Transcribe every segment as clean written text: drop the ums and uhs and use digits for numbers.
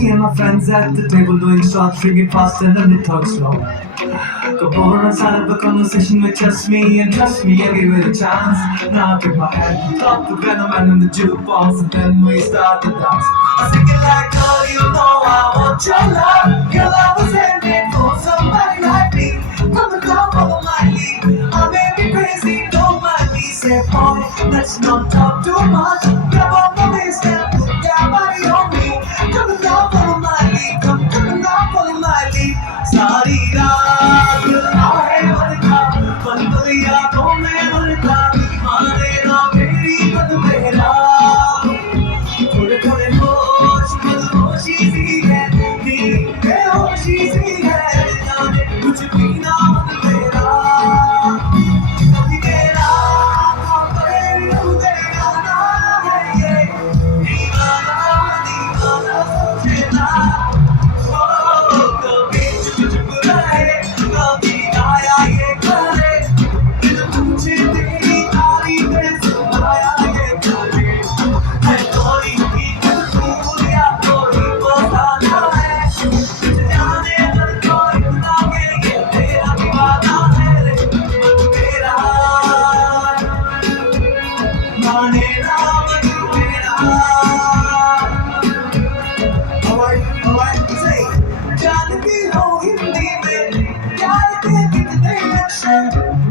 Me and my friends at the table doing shots, drinking fast and then we talk slow. Come over and start up a conversation with just me, and trust me, I gave it a chance. Now I took my hand, dropped the venom and in the jukebox, and then we start to dance. I sing it like, girl, you know I want your love. Girl, I was handmade for somebody like me. Come and come follow my lead. I may be crazy, don't mind me. Say, boy, let's not talk too much. Grab on my waist and put that body on me. Come and come follow my lead. Come and come follow my lead. सारी रात आहे मरता पल पल यादों में मरता माने ना मेरी बद मेरा थोड़े थोड़े होश बदहोशी सी है नींद बेहोशी सी है जाने कुछ भी ना बद मेरा कभी तेरा कभी तेरा ना है ये दीवाना दीवाना सोचे ना कभी चुप चुप रहे कभी आया ये करे दिल पूछे तेरी तारीफें सुनाया ये करे है कोई भी कसूर या कोई बहाना है कुछ जाने पर कोई लागे ये तेरा दीवाना है रे तेरा माने ना मन तेरा alright, say जानती हो हिंदी में प्यार के कितने अक्षर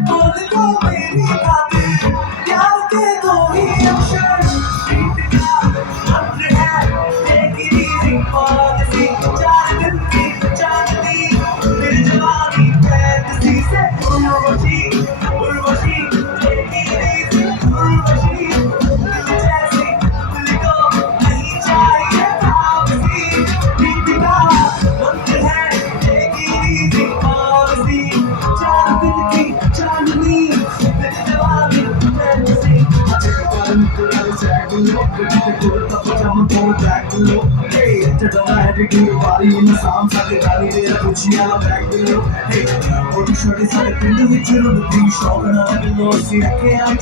बोल दो मेरी खातिर प्यार के दो ही अक्षर प्रीत का मंत्र है टेक इट इजी पॉलिसी चार दिन की चांदनी फिर जवानी फैंटेसी से Urvashi Urvashi take it easy Urvashi दिल जैसी दिल को नहीं चाहिए प्राइवेसी प्रीत का मंत्र है टेक इट इजी पॉलिसी चार दिन की चांदनी फिर जवानी फैंटेसी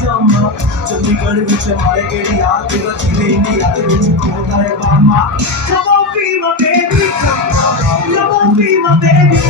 चंडीगढ़ विच मारे केड़ी यार तेरा जिले इंडिया दे विच खोदा है बामा Come on be my baby come on be my baby